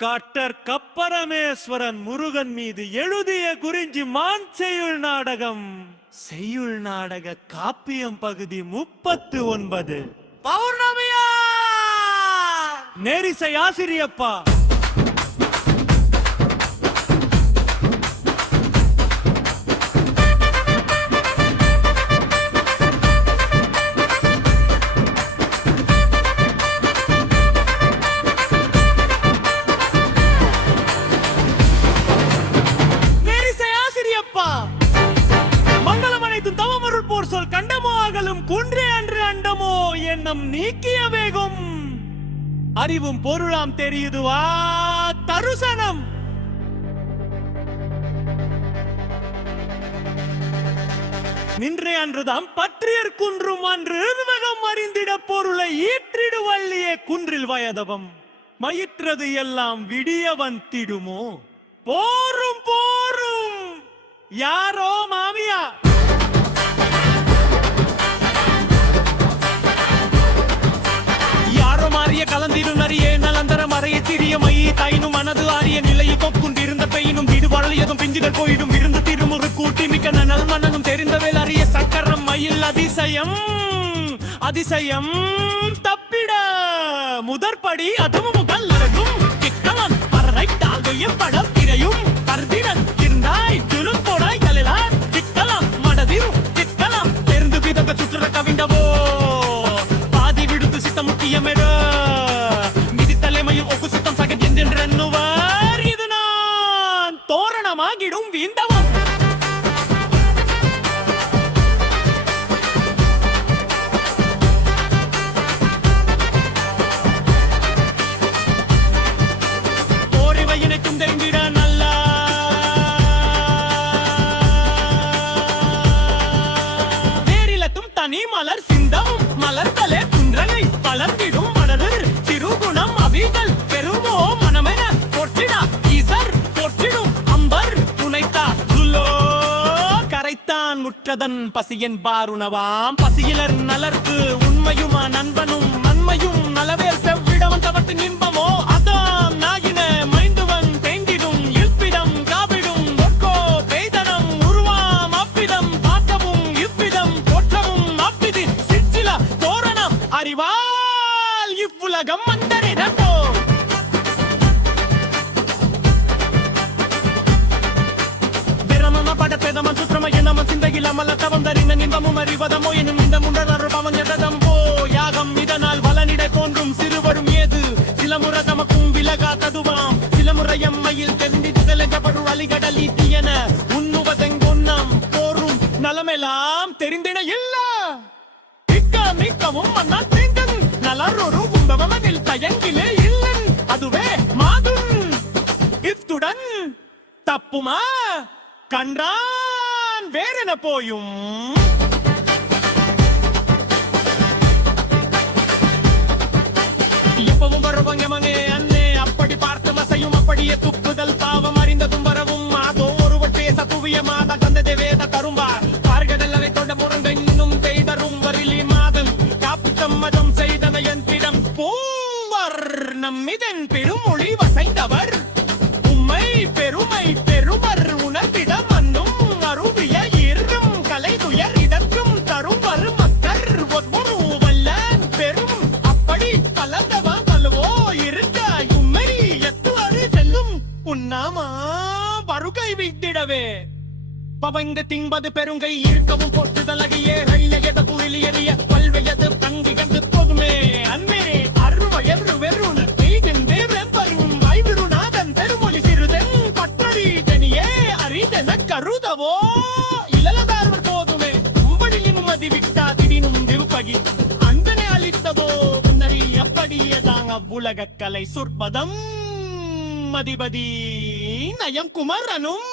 Doctor கப்பரமேஸ்வரன் Murugan மீது எழுதிய குறிஞ்சி மான் செய்யுள் நாடக காப்பியம் பகுதி 39. பௌர்ணமியா நேரிசை ஆசிரியப்பா. நீக்கிய வேகும் அறிவும் பொருளாம் தெரியுதுவா தருசனம். நின்றே அன்றுதாம் பற்றியர் குன்றும் அன்று இருவகம் அறிந்திட பொருளை ஈற்றிடு வள்ளியே குன்றில் வயதவம் மயிற்றது எல்லாம் விடிய வந்திடுமோ. போரும் போரும் யாரோ மாமியா கலந்திடும் நறிய நலந்தர மறைய சிறிய மையை தாயினும் மனது ஆரிய நிலையை கொக்குண்டிருந்த பெயினும் வீடு வளையதும் பிஞ்சுகள் போயிடும் இருந்து திருமுறு கூட்டி மிக்க நல் மன்னனும் தெரிந்தவேல் அறிய சக்கரம் மயில் அதிசயம் அதிசயம் தப்பிட முதற்படி அதுவும் முதல் நடக்கும் கிக்கலன் பறவை தாழ்வையும் படம் திரையும் கருதிரன் இருந்தாய் துளுக்கோடாய் கலிலார் கிக்கலாம் மடதிரும் கிக்கலாம் தெரிந்து விதங்க சுற்றுற கவிண்டவோ பாதி விடுத்து சித்த முக்கியமெட தோரணமாகிடும் வீந்தவம். போரிவையினைக்கும் தெரிந்திட நல்ல வேரிலத்தும் தனி மலர் சிந்தமும் மலர்தலே குன்றலை வளர்ந்திடும் மலர் சிறுகுணம் அவிகள் பெருமோ மனமென பொற்றிடா ஈசர் பொற்றிடும் அம்பர் துணைத்தா துலோ கரைத்தான் முற்றதன் பசியன் பாருணவாம் பசியிலர் நலர்க்கு உண்மையுமா நண்பனும் நன்மையும் நலவேர் செவ்விடவன் தவத்து நின்பமோ அதாம் நாயின மைந்துவன் தேங்கிடும் இல்பிடம் காவிடும் ஒட்கோ பேதனம் உருவாம் அப்பிதம் பாட்டவும் இவ்விதம் தோற்றமும் அப்பிதி சிற்சில தோரணம் அறிவால் இவ்வுலகம் மந்தரிடப்போ. அறிவதமோ எனும் இந்த முண்டரும் போ யாகம் இதனால் வலனிடை தோன்றும் சிறுவரும் ஏது சிலமுற தமக்கும் விலகா ததுவாம் சிலமுறை எம்மையில் தெரிந்திடுதலென்றபடு அலிகடல் ஈட்டியன உண்ணுவதெங்கொன்னம் போரும் நலமெல்லாம் தெரிந்திட இல்ல மிக்கவும் மன்னால் தேங்கன் நலரொரு உம்பவமதில் தயங்கிலே இல்லன் அதுவே மாதுன் இத்துடன் தப்புமா கண்டான் வேறென போயும். எப்பவும் வருவங்க மங்கே அண்ணே அப்படி பார்த்து மசையும் அப்படியே துப்புதல் பாவம் அறிந்ததும் வரவும் மாதோ ஒருவர் பேச துவிய மாதா தந்ததே வேத தரும்பார் பார்கடல்லவை தொட முருங்க இன்னும் செய்தரும் வரிலி மாதம் காப்பித்தம் மதம் செய்தன என்றிடம் பூவர் நம்மிதன் பெருமொழி வசைந்தவர் உம்மை பெருமை பெருமர் உணர்விடம் அன்னும் அருவிய இரும் கலை துயர் இதற்கும் தருவர் மக்கள் ஒவ்வொரு வல்லன் பெரும் அப்படி கலந்தவா கல்வோ இருக்க உம்மை எத்துவாறு செல்லும் உன்னாமா பருகை வைத்திடவே பவங்க தின்பது பெருங்கை இருக்கவும் பொட்டுதலகையே ரயிலையத புயலி எறிய பல்வையது தங்கிகந்து பொதுமே அன்மே அருவயரு வெறும் பெய்கின்றே வெப்பரும் வைவிருநாதன் பெருமொழி சிறுதன் பற்றறி தனியே அறிதென கருதவோ இளலதார்வர் போதுமே உம்படியின் மதிவிட்டா திடினும் திருப்பகி அன்பனை அளித்ததோ முன்னறி அப்படியேதாங்க உலக கலை சொற்பதம் மதிபதி நயம் குமரனும்